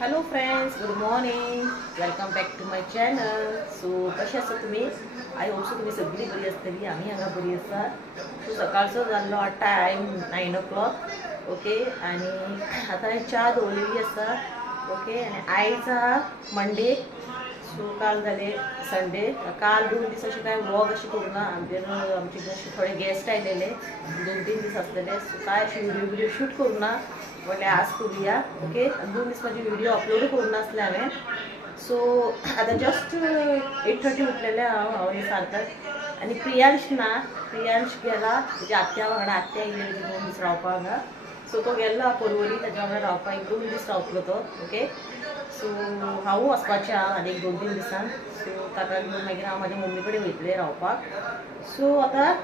Hello friends, good morning. Welcome back to my channel. So कशे आसा तुम्ही? I hope so तुम्ही सगळी बरी आसतली. आम्ही हांगा बरी आसा. सो सकाळचो जाल्लो टायम 9 o'clock. ओके. आणि आता हांवें च्या दवरलेली आसा. ओके. आणि आयज मंडे. सो काल जाले संडे. काल 2 दीस अशें काय व्लॉग अशें करूना. आमचे थोडे गेस्ट आयलेले 2-3 दीस आसलेले. सो काय अशी व्हिडिओ शूट करूना. म्हटलें आज करूया. ओके. 2 दीस माझी व्हिडिओ अपलोड करून नासले हांवें. सो आता जस्ट 8:30 उठलेले हांव सांगतात. आणि प्रियांश गेला म्हणजे आत्या वांगडा. आत्या येयलेली 2 दीस रावपाक हांगा. सो तो गेल्लो पर्वरी. ताच्या वांगडा रावपाक 1-2 दीस रावतलो तो. ओके. सो हांव वचपाचें आनी 1-2-3 दिसान. सो ताका घेवन मागीर हांव म्हाज्या मम्मी कडेन वयतलें रावपाक. सो आतां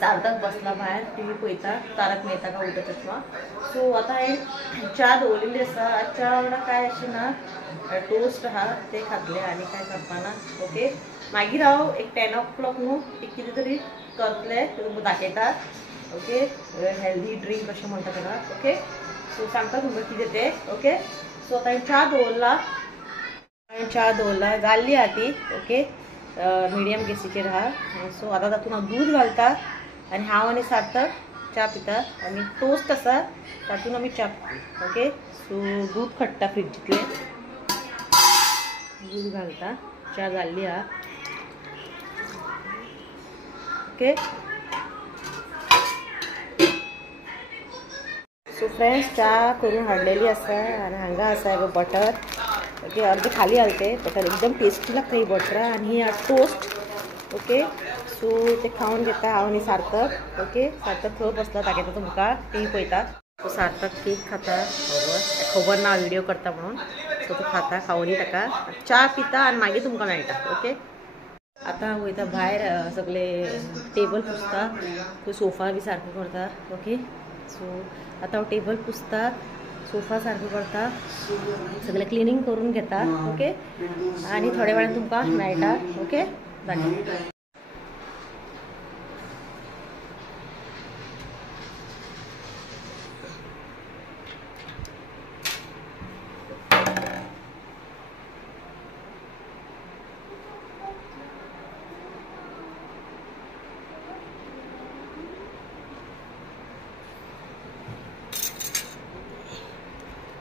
सार्थक बसला भायर टीव्ही पळयता. तारक मेहता का उलटा चष्मा. सो आता हांवें च्या दवरलेली आसा. आज च्या वांगडा काय अशें ना. टोस्ट आहा ते खातले आनी काय करपाना. ओके. मागीर हांव एक 10 o'clock न्हू एक कितें तरी करतले तुमकां दाखयता. ओके. हेल्दी ड्रिंक अशें म्हणटा ताका. ओके. सो सांगता तुमकां कितें तें. ओके. सो आतां हांवें च्या दवरला जाल्ली आहा ती. ओके. मिडियम गॅसीचेर आहा. सो आतां तातूंत हांव दूद घालता आनी हांव आनी सार्थक च्या पिता. आनी टोस्ट आसा तातूंत आमी च्या पिता. ओके. सो दूद खडटा फ्रिजींतलें. दूद घालता. च्या जाल्ली आहा. ओके. सो फ्रेंड्स च्या करून हाडलेली आसा आनी हांगा आसा बटर. ओके. अर्धे खाली घालते. बटर एकदम टेस्टी लागता ही बटर. आनी ही टोस्ट. ओके. सो ते खावन घेता हांव आनी सार्थक. ओके. सार्थक थंय बसला दाखयता तुमकां टीव्ही पळयता. सो सार्थक केक खाता. खबर ना व्हिडिओ करता म्हणून. सो तो खाता. खावनी ताका च्या पिता आनी मागीर तुमकां मेळटा. ओके. आतां वयता भायर सगळे टेबल पुसता. तो सोफा बी सारको करता. ओके. सो आतां हांव टेबल पुसता. सोफा सारको करता. सगळें क्लिनींग करून घेता. ओके. आनी थोड्या वेळान तुमकां मेळटा. ओके. दाखय.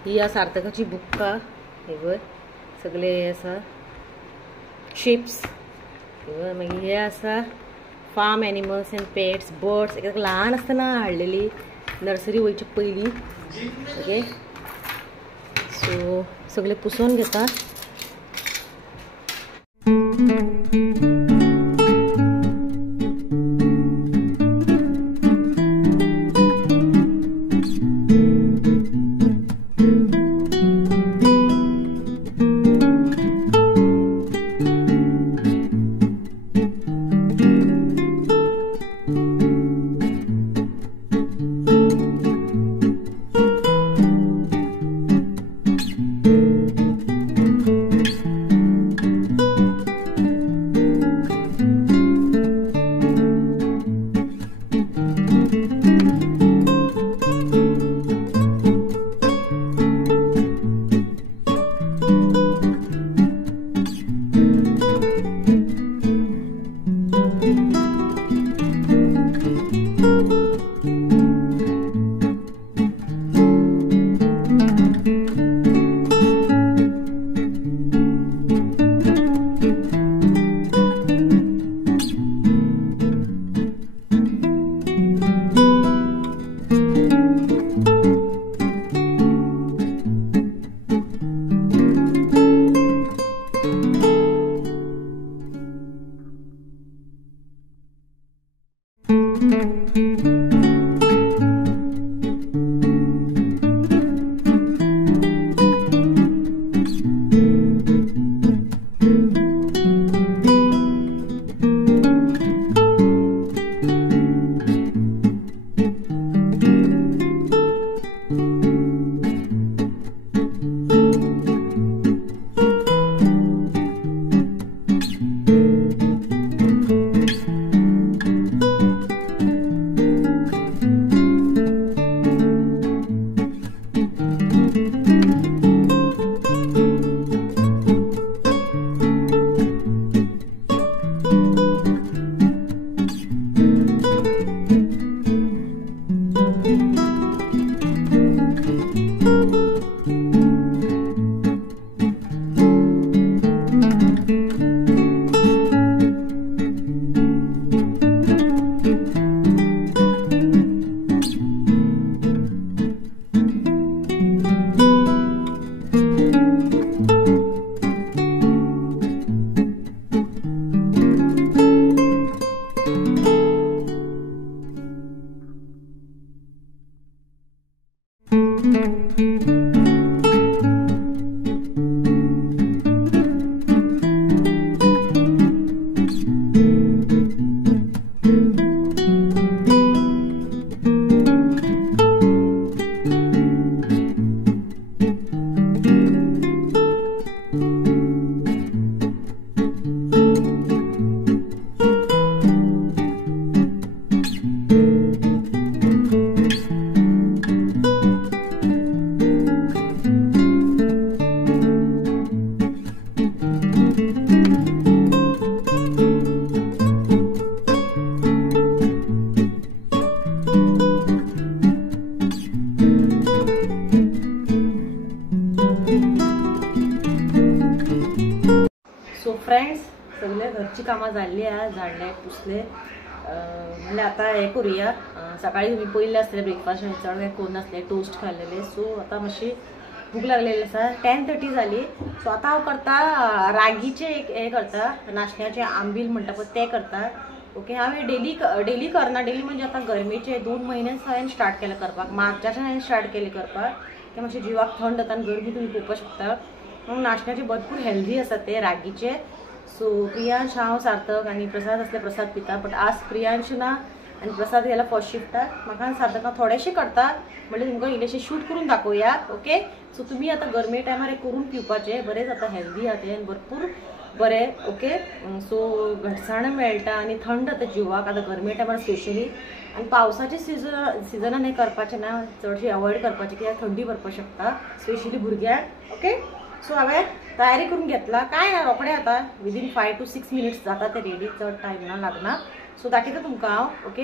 ही सार्थकाची बुक्का. हे वर सगळे आसा शेप्स. मागीर हे आसा farm animals and pets birds. एक ल्हान आसतना हाडलेली नर्सरी वयचे पयलीं. ओके. सो सगळे पुसून घेता. फ्रेंड्स सगळे घरची कामां जाल्ली झाडले पुसले म्हणले आता हे करूया। सकाळी तुम्ही पयले आसले ब्रेकफास्ट चड काय कोण नासले टोस्ट खाल्लेले सो आता मातशी भूक लागलेली आसा 10:30 जाली सो आता हांव करता रागीचे एक हे करता नाशण्याचे आंबील म्हणटा पळय ते करता। ओके हांवें डेली करना डेली म्हणजे आता गरमेचे 2 म्हयने हांवें स्टार्ट केले करपाक मार्चाच्यान हांवें स्टार्ट केले करपाक ते मातशे जिवाक थंड जाता आनी गरमी तुमी पळोवपाक शकता म्हणून नाशण्याचे भरपूर हेल्दी आसा ते रागीचे। सो प्रियांश हांव सार्थक आनी प्रसाद आसले प्रसाद पिता बट आज प्रियांश ना आनी प्रसाद गेला फर्स्ट शिफ्टाक म्हाका सार्थक थोडेशे करता म्हणजे तुमकां इल्लेशे शूट करून दाखोवया। ओके सो तुमी आता गरमे टायमार हे करून पिवपाचे बरें जाता हेल्दी आहा ते भरपूर बरें। ओके सो घटसाण मेळटा आनी थंड जाता जिवाक आता गरमे टायमार स्पेशली आनी पावसाचे सिजनान हे करपाचें ना चडशे अवॉयड करपाचें कित्याक थंडी भरपाक शकता स्पेशली भुरग्यांक। ओके सो हांवें तयारी करून घेतला काय ना रोखडे आता विदीन 5 to 6 मिनिट्स जाता ते रेडी चड टायम ना लागना सो दाखयता तुमकां हांव। ओके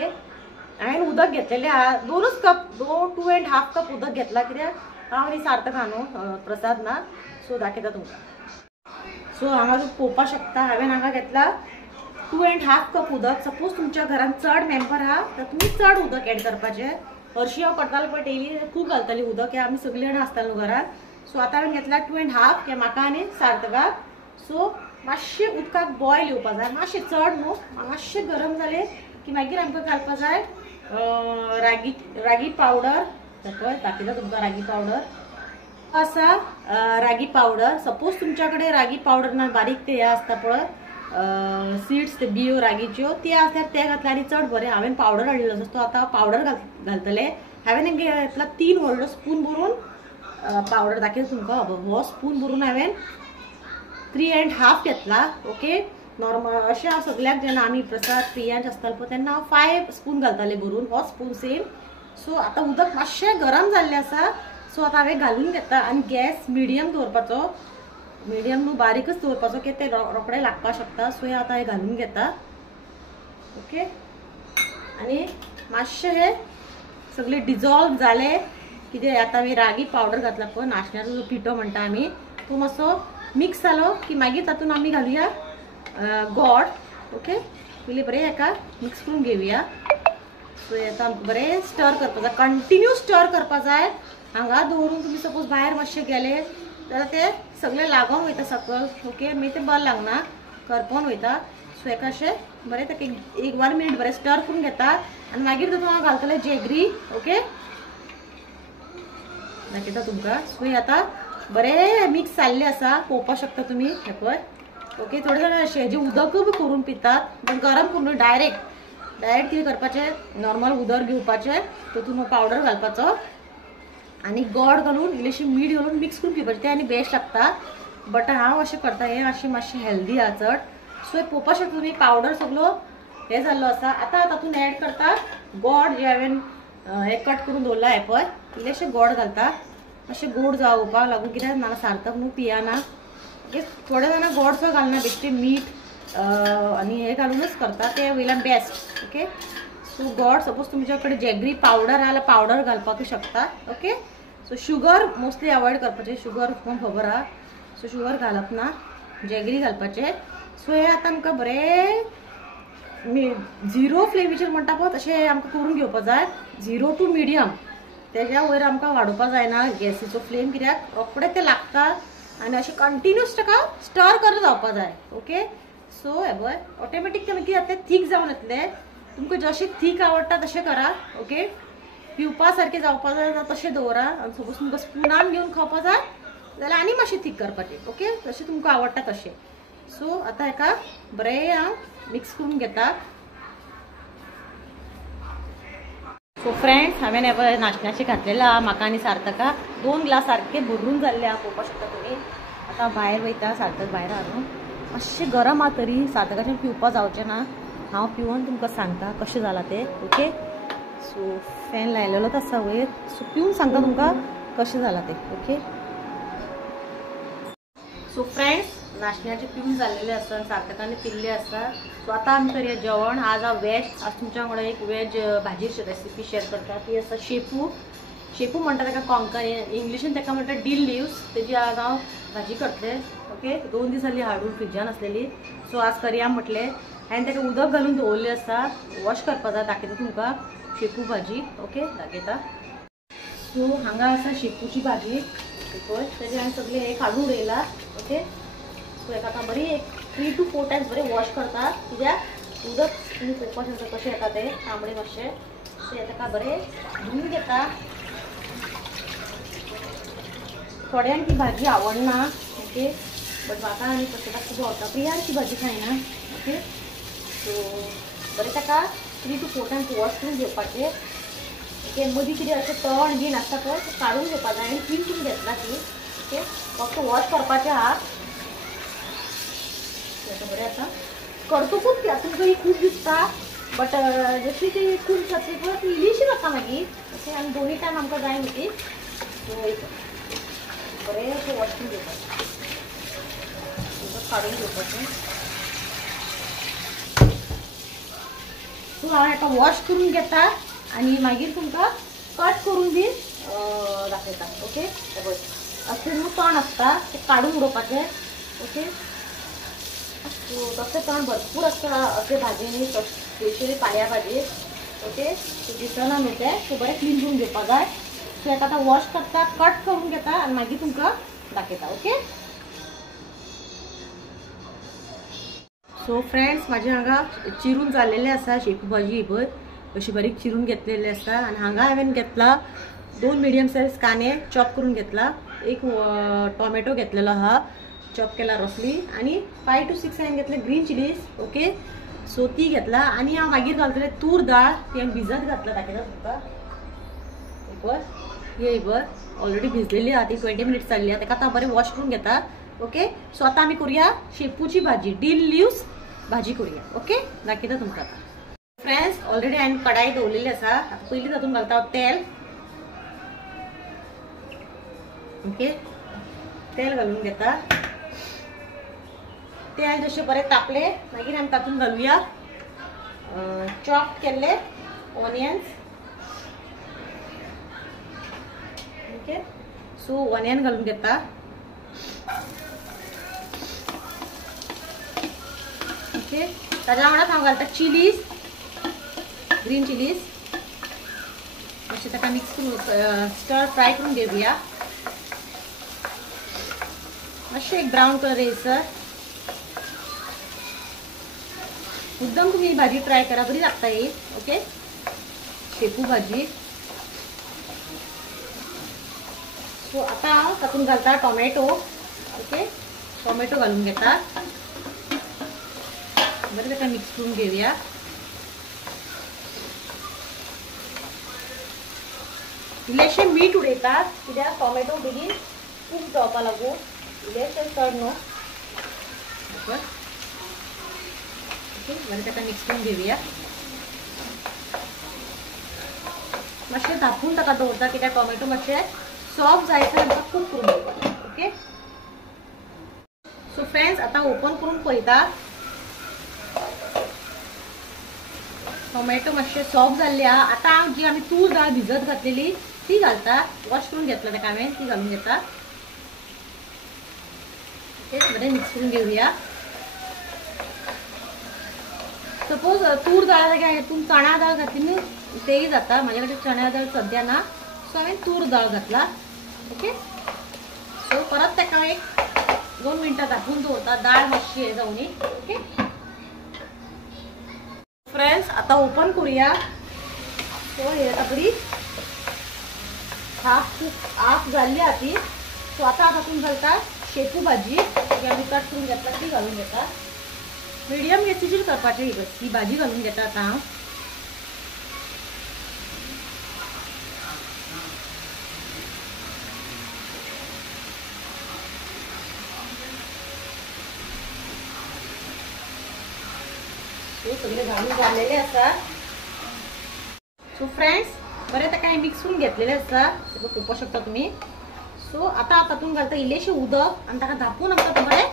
हांवें उदक घेतलेलें आहा 2 कप 2.5 कप उदक घेतला कित्याक हांव आनी सार्थक आहा न्हू प्रसाद ना सो दाखयता तुमकां। सो हांगा पळोवपाक शकता हांवें हांगा घेतला 2.5 कप उदक। सपोज तुमच्या घरान चड मेंबर आहा तर तुमी चड उदक एड करपाचें। हरशीं हांव करतालें पळय डेली खूब घालताली उदक हे आमी सगळीं जाणां आसतालीं न्हू घरान सो आता हांवें घेतला 2.5 हे म्हाका आनी सार्थकाक। सो मातशें उदकाक बॉयल येवपा जाय मातशें चड न्हू मातशें गरम जालें की मागीर आमकां घालपा जाय रागी पावडर पळय दाखयता तुमकां रागी पावडर आसा रागी पावडर। सपोज तुमच्या कडेन रागी पावडर ना बारीक ते हे आसता पळय सीड्स ते बियो रागीच्यो ते आसल्यार ते घातले आनी चड बरें। हांवें पावडर हाडिल्लो आसा तो आतां पावडर घालतले। हांवें घेतला 3 व्हडलो स्पून भरून पावडर दाखयता तुमकां हो स्पून भरून हांवें 3.5 घेतला। ओके नॉर्मल अशें हांव सगळ्याक जेन्ना आमी प्रसाद प्रियांश आसताले पळय तेन्ना हांव 5 स्पून घालताले भरून हो स्पून सेम। सो आता उदक मातशें गरम जाल्लें आसा सो आता हांवें घालून घेता आनी गॅस मिडियम दवरपाचो मिडियम न्हू बारीकच दवरपाचो की ते रोखडे लागपाक शकता सो हे आता हांवें घालून घेता। ओके आनी मातशें हे सगळे डिजॉल्व जाले कितें आता आमी रागी पावडर घातला पळय नाशण्याचो जो पिठो म्हणटा आमी तो मातसो मिक्स जालो की मागीर तातूंत आमी घालुया गोड। ओके पयलीं बरें हेका मिक्स करून घेवया। सो आता आमकां बरें स्टर करपा जाय कंटिन्यू स्टर करपा जाय। हांगा दवरून तुमी सपोज भायर मातशें गेले जाल्यार ते सगळे लागोन वयता सकयल। ओके मागीर ते बरें लागना करपोन वयता सो हेका अशें बरें ताका 1-1 मिनट बरें स्टर करून घेता आनी मागीर तातूंत हांव घालतलें जेगरी। ओके दाखयता तुमकां सो हे आता बरें मिक्स जाल्लें आसा पळोवपाक शकता तुमी हे पळय। ओके थोडे जाण अशें जे उदक बी करून पितात पण गरम करून डायरेक्ट कितें करपाचें नॉर्मल उदक घेवपाचें तातूंत पावडर घालपाचो आनी गोड घालून इल्लेशें मीठ घालून मिक्स करून पिवपाचें तें आनी बेस्ट लागता बट हांव अशें करता हें अशें मातशें हेल्दी आहा चड सो पळोवपाक शकता तुमी पावडर सगळो हे जाल्लो आसा। आतां तातूंत एड करता गोड जे हांवें हे कट करून दवरला हे पळय इल्लेशें गोड घालता मातशें गोड जावपाक लागून कित्याक म्हाका सार्थक न्हू पियाना थोडे जाणां गोडसो घालना बेश्टें मीठ आनी हे घालूनच करता ते वयल्यान बेस्ट। ओके सो गोड सपोज तुमच्या कडेन जेगरी पावडर आहा जाल्यार पावडर घालपाक शकता। Okay so sugar mostly avoid करपाचें शुगर कोण खबर आहा सो शुगर घालप ना जेगरी घालपाचें। सो हे आतां आमकां बरें 0 फ्लेमीचेर म्हणटा पळय तशें आमकां करून घेवपा जाय 0 to मिडियम तेज्या वयर आमकां वाडोवपा जायना गॅसीचो फ्लेम कित्याक रोखडें तें लागता आनी अशें कंटिन्यूस ताका स्टर करत जावपा जाय। ओके सो हे पळय ऑटोमॅटीक तें कितें जातलें थीक जावन येतलें तुमकां जशें थीक आवडटा तशें करा। ओके पिवपा सारकें जावपा जाय तशें दवरा आनी सपोज तुमकां स्पुनान घेवन खावपा जाय जाल्यार आनी मातशें थीक करपाचें। ओके जशें तुमकां आवडटा तशें। सो आतां हेका बरें हांव मिक्स करून घेता। सो फ्रेंड्स हांवें हे पळय नाशण्याचें घातलेलें आहा म्हाका आनी सार्थका 2 ग्लास सारके भरून जाल्ले आहा पळोवपाक शकता तुमी। आतां भायर वयता सार्थक भायर आहा न्हू मातशें गरम आहा तरी सार्थकाचें पिवपा जावचें ना हांव पिवन तुमकां सांगता कशें जालां तें। ओके सो फॅन लायलेलोच आसा वयर सो पिवन सांगता तुमकां कशें जालां तें। ओके सो फ्रेंड्स नाशण्याचे पिऊन जाल्लेले आसा सार्थकाने पिल्ले आसा। सो आता आमी करूया जेवण आज हा वेज आज तुमच्या वांगडा एक वेज भाजी रेसिपी शेअर करता ती आसा शेपू म्हणटा ताका कोंकणी इंग्लिशीन ताका म्हणटा डिल लिव्स, तेजी आज हांव भाजी करतले. ओके, 2 दीस जाली हाडून फ्रिजान आसलेली. सो आज करया म्हटलें. हांवें ताका उदक घालून दवरलें आसा, वॉश करपा जाय. दाखयता तुमकां शेपू भाजी. ओके, दाखयता. सो हांगा आसा शेपूची भाजी. पळय तेजे हांवें सगळें हे काडून उडयला. ओके, सो हेका आतां बरी एक 3 to 4 टायम्स बरें वॉश करता. कित्याक उदक तुमी पळोवपाक शकता कशें येता तें तांबडें मातशें. सो हे ताका बरें धुवन घेता. थोड्यांक ती भाजी आवडना. ओके, बट म्हाका आनी तशें खूब आवडटा. प्रियान ती भाजी खायना. ओके, सो बरें ताका 3 to 4 टायम्स वॉश करून घेवपाचें. ओके, मदीं कितें अशें तण बीन आसता पळय तें काडून घेवपा जाय. हांवें क्लीन करून घेतला ती. ओके, फक्त वॉश करपाचें आहा. बरें आसा. करतकूच तुमकां ही खूब दिसता, बट जशी ती खूब जातली पळय ती इल्लीशी जाता मागीर. ओके, आनी दोनी टायम आमकां जाय न्ही ती. सो बरें अशें वॉश करून घेवपाचें, काडून घेवपाचें. सो हांव आतां वॉश करून घेता आनी मागीर तुमकां कट करून बी दाखयता. ओके, अशें न्हू तण आसता तें काडून उडोवपाचें. ओके, सो तशें तण भरपूर आसता अशें भाजयेनी, स्पेशली पाल्या भाजयेक. ओके, सो दिसना न्हू तें. सो बरें क्लीन करून घेवपा जाय. सो हेका आतां वॉश करता, कट करून घेता आनी मागीर तुमकां दाखयता. ओके, सो फ्रेंड्स म्हाजे हांगा चिरून जाल्लेलें आसा शेपू भाजी. पळय अशी बारीक चिरून घेतलेली आसा. आनी हांगा हांवें घेतला 2 मिडियम सायज कांदे चॉप करून घेतला. एक टोमॅटो घेतलेलो आहा, चॉप केला रफली. आनी 5 to 6 हांवें घेतले ग्रीन चिलीज. ओके, सो ती घेतला. आनी हांव मागीर घालतलें तूर दाळ. ती हांवें भिजत घातला. दाखयता तुमकां. बरं हे बरं ऑलरेडी भिजलेली आहा ती 20 मिनिट्स जाल्ली आहा. ताका आतां बरें वॉश करून घेता. ओके, सो आतां आमी करूया शेपूची भाजी, डिल लिव्स भाजी करूया. ओके, दाखयता तुमकां. फ्रेंड्स ऑलरेडी हांवें कढाई दवरलेली आसा. आतां पयलीं तातूंत घालता हांव तेल. ओके, तेल घालून घेता. तेल जशें बरें तापलें मागीर आमी तातूंत घालुया चॉप केल्ले ऑनियन्स. ओके, सो ऑनियन घालून घेता. ओके, ताज्या वांगडाच हांव घालता चिलीज, ग्रीन चिलीज. अशें ताका मिक्स करून स्टर फ्राय करून घेवया. मातशें एक ब्रावन कलर येयसर. एकदम तुम्ही भाजी ट्राय करा, बरी लागता ही. ओके, शेपू भाजी. सो आता तातूंत घालता टोमॅटो. ओके, टोमॅटो घालून घेता. बरें ताका मिक्स करून घेवया. इल्लेशें मीठ उडयता कित्याक टोमॅटो बेगीन कूक जावपा लागून. इल्लेशें चड न्हू. ओके, बरें ताका मिक्स करून घेवया. मातशें धापून ताका दवरता कित्याक टोमॅटो मातशें सॉफ्ट जायसर आमकां कूक करून घेवपाचें. ओके, सो फ्रेंड्स आतां ओपन करून पळयता. टोमॅटो मातशें सॉफ्ट जाल्ले आहा. आतां हांव जी आमी तूर दाळ भिजत घातलेली ती घालता. वॉश करून घेतला ताका हांवें, ती घालून घेता. ओके, बरें मिक्स करून घेवया. सपोज तूर दाळ जाग्यार हातूंत चणा दाळ घातली न्हू तेय जाता. म्हाजे कडेन चण्या दाळ सद्या ना, सो हांवें तूर दाळ घातला. ओके, सो परत ताका एक 2 मिनटां धापून दवरता दाळ मातशी हे जावनी. ओके फ्रेंड्स आता ओपन करूया. सो हे आता बरी हाफ जाल्ली आहा ती. सो आता तातूंत घालता शेपू भाजी जी आमी कट करून घेतला ती घालून घेता. मिडियम गॅसीचेर करपाची ही भाजी घालून घेता आता हांव. सगळे घालून जाल्लेले आसा. सो फ्रेंड्स बरें ताका मिक्स करून घेतलेले आसा. सगळं पळोवपाक शकता तुमी. सो आता तातूंत घालता इल्लेशें उदक आनी ताका धापून आमकां बरें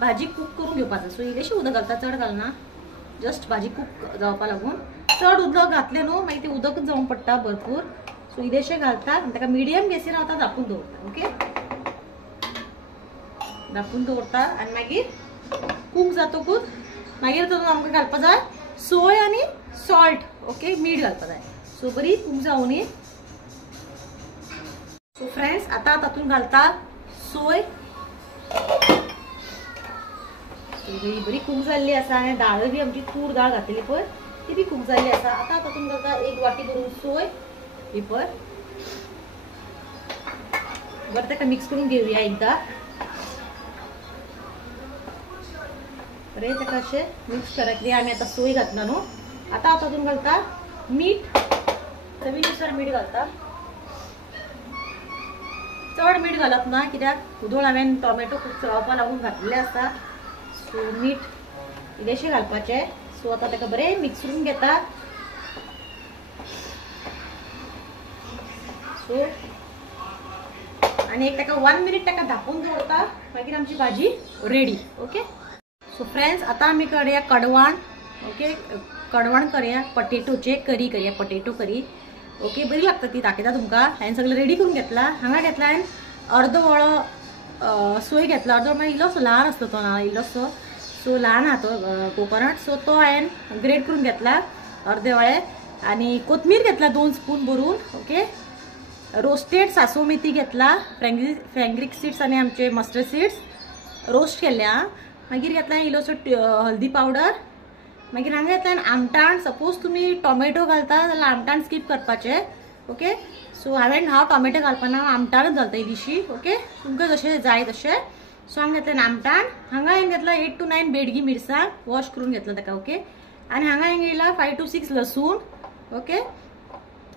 भाजी कूक करून घेवपाचो. सो इल्लेशें उदक घालता, चड घालना, जस्ट भाजी कूक जावपा लागून. चड उदक घातलें न्हू मागीर तें उदकच जावंक पडटा भरपूर. सो इल्लेशें घालता आनी ताका मिडियम गॅसीर हांव धापून दवरता. ओके, धापून दवरता आनी मागीर कूक जातकूच मागीर तातूंत आमकां घालपा जाय सोय आनी सॉल्ट. ओके, मीठ घालपा जाय. सो बरी कूक जावनी. सो फ्रेंड्स, आता तातूंत घालता सोय. बरी कूक जाल्ली आसा आनी दाळ बी आमची तूर दाळ घातलेली पळय ती बी कूक जाल्ली आसा. आता तातूंत घालता 1 वाटी भरून सोय. ही पळय बरें ताका मिक्स करून घेवया एकदा. बरें ताका अशें मिक्स करतली. आमी आतां सोय घातला न्हू. आता हांव तातूंत घालता मीठ. चवीनुसार मीठ घालता. चड मीठ घालप ना कित्याक उदोळ हांवें टोमॅटो खूब चळोवपा लागून घातलेले आसा. सो मीठ इल्लेशें घालपाचें. सो आतां ताका बरें मिक्स करून घेता. सो आनी एक ताका 1 मिनिट ताका धापून दवरता. मागीर आमची भाजी रेडी. ओके. सो फ्रेंड्स, आता आमी करूया कडवण. ओके, कडवण करूया पटेटोचे करी करूया, पटेटो करी. ओके, बरी लागता ती. दाखयता तुमकां. हांवें सगळें रेडी करून घेतला. हांगा घेतला हांवें अर्दो वळो सोय घेतला. अर्दो वळो इल्लोसो ल्हान आसलो तो ना इल्लोसो. सो ल्हान आहा तो कोकोनट. सो तो हांवें ग्रेट करून घेतला अर्दे वळे. आनी कोथमीर घेतला 2 स्पून भरून. ओके, रोस्टेड सासव मेथी घेतला. फ्रँग्रीक सीड्स आनी आमचे मस्टर्ड सीड्स रोस्ट केल्या. मागीर घेतला इल्लोसो हल्दी पावडर. मागीर हांगा घेतला आमटाण. सपोज तुमी टोमॅटो घालता जाल्यार आमटाण स्कीप करपाचें. ओके, सो हांव टोमॅटो घालपाना, आमटाणूच घालता इल्लीशी. ओके, तुमकां जशें जाय तशें. सो हांगा घेतलें आमटाण. हांगा हांवें घेतला 8 to 9 बेडगी मिरसांग वॉश करून घेतला ताका. ओके, आनी हांगा हांवें घेतला 5 to 6 लसूण. ओके,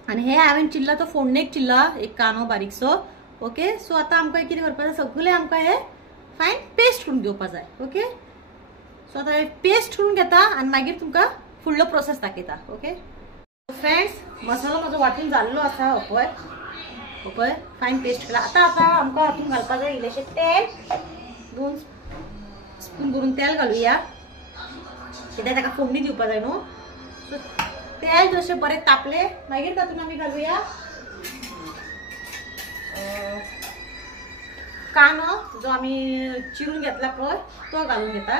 आनी हे हांवें चिल्ला तो फोडणेक चिल्ला एक कांदो बारीकसो. ओके, सो आतां आमकां कितें करपाक जाय, सगळें आमकां हे फायन पेस्ट करून घेवपा जाय. ओके, सो आतां हे पेस्ट करून घेता आनी मागीर तुमकां फुडलो प्रोसेस दाखयता. ओके फ्रेंड्स, मसालो म्हजो वाटून जाल्लो आसा. पळय फायन पेस्ट केला. आतां आमकां हातून घालपाक जाय इल्लेशें तेल. 2 स्पून भरून तेल घालुया कित्याक ताका फोडणी दिवपा जाय न्हू. सो तेल जशें बरें तापले मागीर तातूंत आमी घालुया कांदो जो आमी चिरून घेतला पळय तो घालून घेता.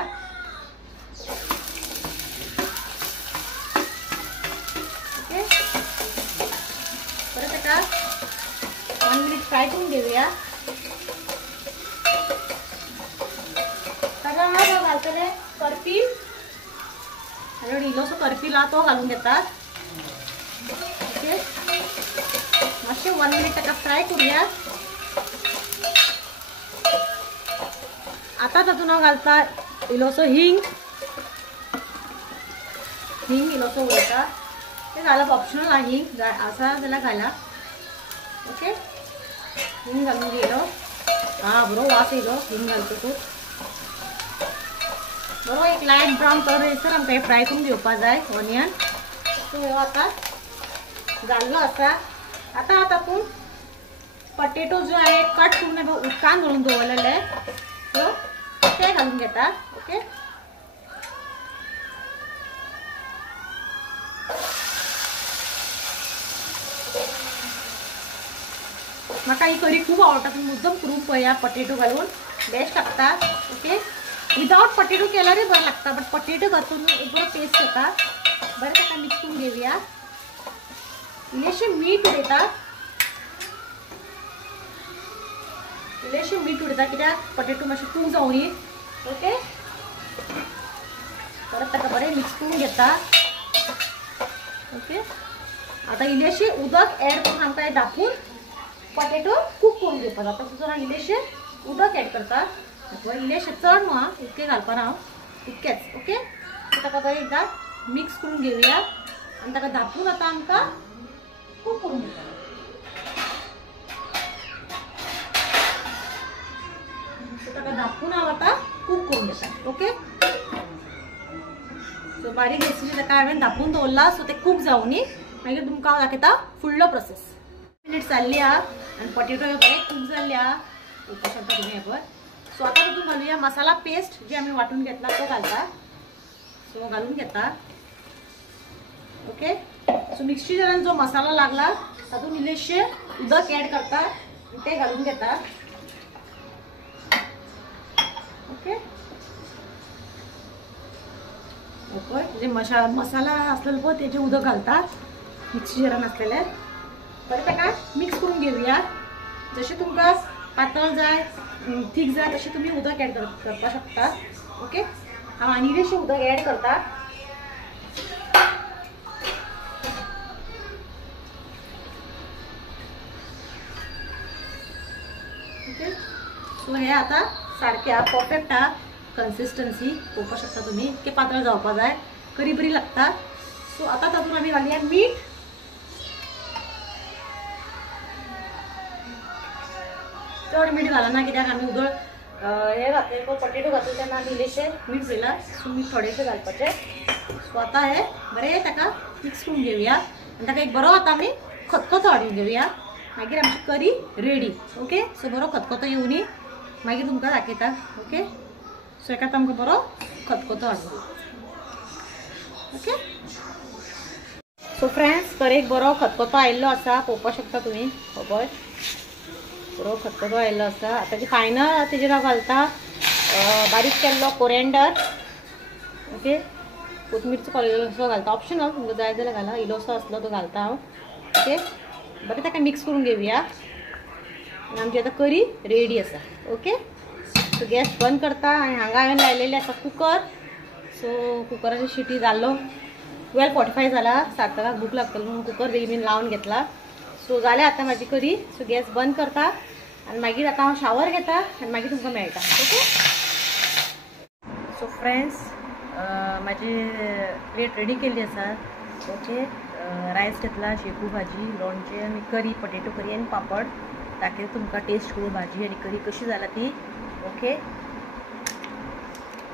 ओके, परत ताका 1 मिनिट फ्राय करून घेवया. ताका हांव घालतलें करपील. हांवें इल्लोसो करपील हा तो घालून घेता. ओके, मातशें 1 मिनिट ताका फ्राय करूया. आता तातूंत हांव घालता इल्लोसो हिंग इल्लोसो उडयता. ते घालप ऑप्शनल हा. हिंग आसा जाल्यार घाला. ओके, हिंग घालून घेयलो. बरो वास येयलो हिंग घालतकूच. बरो एक लायट ब्रावन कलर येयसर आमकां हे फ्राय करून घेवपा जाय ऑनियन. सो हो आतां जाल्लो आसा. आतां तातूंत पटेटो जो हांवें कट करून उदकान घालून दवरलेले सो ते घालून घेता. ओके, म्हाका ही करी खूब आवडटा. तुम्ही मुद्दम करून पळया पटेटो घालून बेस्ट लागता. ओके, विदाउट पटेटो केल्यारय बरं लागता बट पटेटो घालून एक बरो टेस्ट येता. बरें ताका मिक्स करून घेवया. इल्लेशें मीठ उडयता. इल्लेशें मीठ उडयता कित्याक पटेटो मातशें कूक जावनी. ओके, परत ताका बरें मिक्स करून घेता. ओके, आतां इल्लेशें उदक एड करून आमकां हे धापून पटेटो कूक करून घेवपा जाता. तातूंत हांव इल्लेशें उदक एड करता. इल्लेशें चड न्हू हां, इतकें घालपाना हांव, इतकेंच. ओके, ताका बरें एकदां मिक्स करून घेवया आनी ताका धापून आतां आमकां कूक करून घेवपा जाय. ताका धापून हांव आतां कूक करून घेता. ओके, सो बारीक गॅसीचेर ताका हांवें धापून दवरला. सो तें कूक जावनी मागीर तुमकां हांव दाखयता फुडलो प्रोसेस. मिनिट जाल्ली आहा आनी पटेटो हे बरें कूक जाल्ले आहा. पळोवपाक शकता तुमी हे पळय. सो आतां तातूंत घालुया मसाला पेस्ट जी आमी वाटून घेतला तो घालता. सो घालून घेता. ओके, सो मिक्सरी जारान जो मसाला लागला तातूंत इल्लेशें उदक ऍड करता ते घालून घेता. ओके जे मसाला असलेलं पळय तेजे उदक घालता मिक्सचरान असलेले. बरें ताका मिक्स करून घेवया. जशें तुमकां पातळ जाय थीक जाय तशें तुमी उदक ऍड करपाक शकता. ओके हांव आनी इल्लेशें उदक ऍड करता. ओके सो हे आता सारकें हा परफेक्ट हा कन्सिस्टन्सी पळोवपाक शकता तुमी. इतकें पातळ जावपा जाय करी बरी लागता. सो आता तातूंत आमी घालया मीठ. चड मीठ घालना कित्याक आमी उदक हे घातले पोटेटो घातले तेन्ना आमी इल्लेशें मीठ पयलां. सो मीठ थोडेशें घालपाचें. सो आता हे बरें ताका मिक्स करून घेवया आनी ताका एक बरो आता आमी खतखतो हाडून घेवया. मागीर आमची करी रेडी. ओके सो बरो खतखतो येवनी मागीर तुमकां दाखयता. ओके सो हेका आमकां बरो खतखतो हाडून. ओके सो फ्रेंड्स करेक बरो खतखतो आयिल्लो आसा पळोवपाक शकता तुमी. हो पळय बरो खतखतो आयिल्लो आसा. आता जे फायनल तेजेर हांव घालता बारीक केल्लो कोरिएंडर. ओके कोथमिरचो इल्लोसो घालता ऑप्शनल तुमकां जाय जाल्यार घाला. इल्लोसो आसलो तो घालता हांव. ओके बरें ताका मिक्स करून घेवया आनी आमची आतां करी रेडी आसा. ओके सो गॅस बंद करता आनी हांगा हांवें लायलेले आसा कुकर. सो कुकराची शिटी जाल्लो 12:45 जाला. सार्थकाक भूक लागतली म्हणून कुकर बेगीन लावन घेतला. सो जालें आतां म्हाजी करी. सो गॅस बंद करता आनी मागीर आतां हांव शावर घेता आनी मागीर तुमकां मेळटा. ओके सो फ्रेंड्स म्हाजी प्लेट रेडी केल्ली आसा. ओके रायस घेतला शेपू भाजी लोणचें आनी करी पोटेटो करी आनी पापड. ताकी तुमकां टेस्ट करून भाजी आनी करी कशी जाला ती. ओके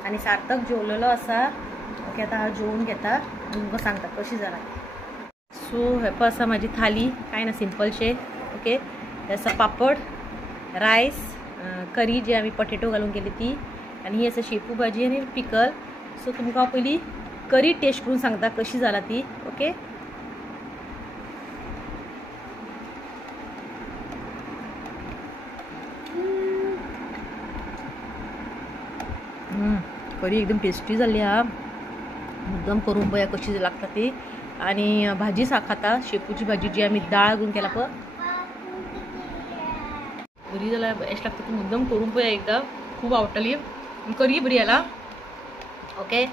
आनी सार्थक जेवलेलो आसा. ओके आतां हांव जेवून घेता आनी तुमकां सांगता कशी जाला. सो हे पळय आसा म्हाजी थाली कांय ना सिंपलशें. ओके हे आसा पापड रायस करी जी आमी पोटेटो घालून केली ती आनी ही आसा शेपू भाजी आनी पिकल. सो तुमकां हांव पयलीं करी टेस्ट करून सांगता कशी जाला ती. ओके करी एकदम टेस्टी जाल्ली हा. एकदम करून पळया कशी लागता ती. आनी भाजी खाता शेपूची भाजी जी आमी दाळ घालून केला पळय बरी जाल्यार बेस्ट लागता. ती एकदम करून पळया एकदां खूब आवडटली. करी बरी जाला. ओके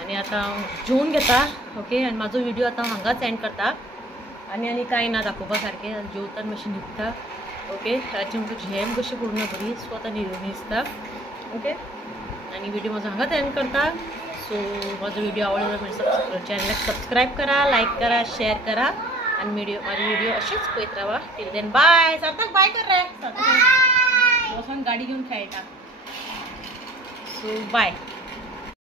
आनी आतां जेवून घेता. ओके आनी म्हाजो व्हिडिओ आतां हांगाच एंड करता. आनी कांय ना दाखोवपा सारकें. जेवताना मातशें न्हिदता. ओके रातची म्हाका झेम कशी पडूना बरी सो आतां न्हिदता. ओके आनी व्हिडिओ म्हाजो हांगाच एंड करता. सो म्हाजो व्हिडिओ आवडलो जाल्यार चॅनलाक सबस्क्रायब करा लायक करा शेअर करा आनी म्हाजे व्हिडिओ अशेच पळयत रावा. Till then bye. Sarthak bye कर रे. सार्थक वचून गाडी घेवन खेळटा. So bye.